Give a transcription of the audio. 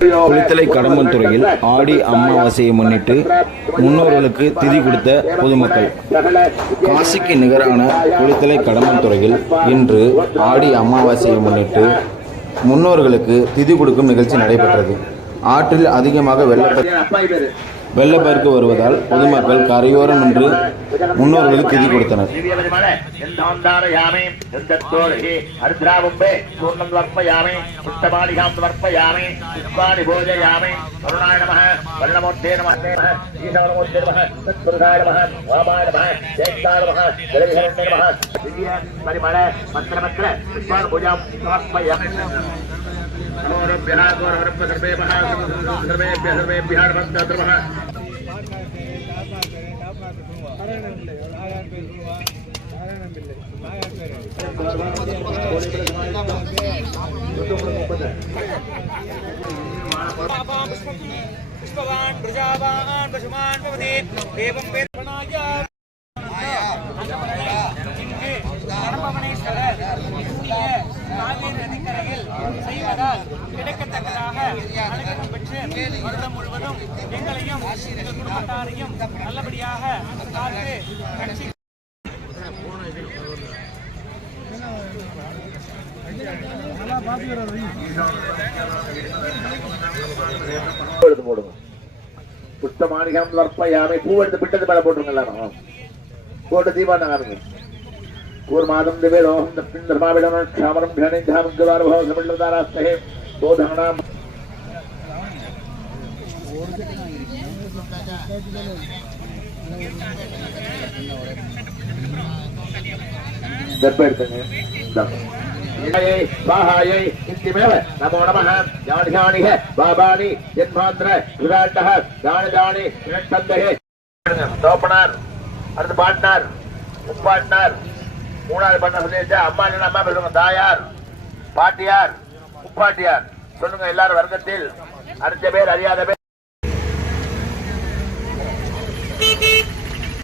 குளித்தலை கடம்பன் துறையில் ஆடி அமாவாசையை முன்னிட்டு முன்னோர்களுக்கு திதி கொடுத்த பொதுமக்கள். காசிக்கு நிகரான குளித்தலை கடம்பன் துறையில் இன்று ஆடி அமாவாசையை முன்னிட்டு முன்னோர்களுக்கு திதி கொடுக்கும் நிகழ்ச்சி நடைபெற்றது. ஆற்றில் அதிகமாக வெள்ளப்பெருக்கு வருவதால் பொதுமக்கள் கரையோரம் நின்று முன்னோர்களுக்கு திதி கொடுத்தனர். पुष्पवान् प्रजावान् पशुमान् भवति देवं वेदनाय கடம்பவனேஸ்வரர் காவேரி நதிக்கரையில் செய்வதால் கிடைக்கத்தக்கதாக அனுகிரகம் பெற்று வருடம் முழுவதும் எங்களையும் எங்கள் குடும்பத்தாரையும் நல்லபடியாக காத்து கட்சி போடுங்க. புஷ்பமாணிகம் வர்ப்பயாமி பூ எடுத்து பிட்டது மேல போட்டுருங்க. எல்லாரும் போட்டு தீபாவளி காமிங்க. கூர்மாதம் திவேதோகம் தப்பின் தர்மாவிடம் க்ஷாமரம் கணிதாம் குவாரபவ சமில்லதாராஸ்தே தோதானாம் தர்பெடுங்க. स्वाहायै इत्यमेव नमो नमः. जानि जानि है बाबानि जन्मांतर विराटः जानि जानि विरक्षन्दहे தோப்பனார் அடுத்து பாட்னார் முப்பாட்னார் மூணாவது பண்ண சொல்லியாச்சா. அம்மா இல்லைன்னா அம்மா பேசுவாங்க. தாயார் பாட்டியார் முப்பாட்டியார் சொல்லுங்க. எல்லாரும் வர்க்கத்தில் அறிஞ்ச பேர் அறியாத பேர்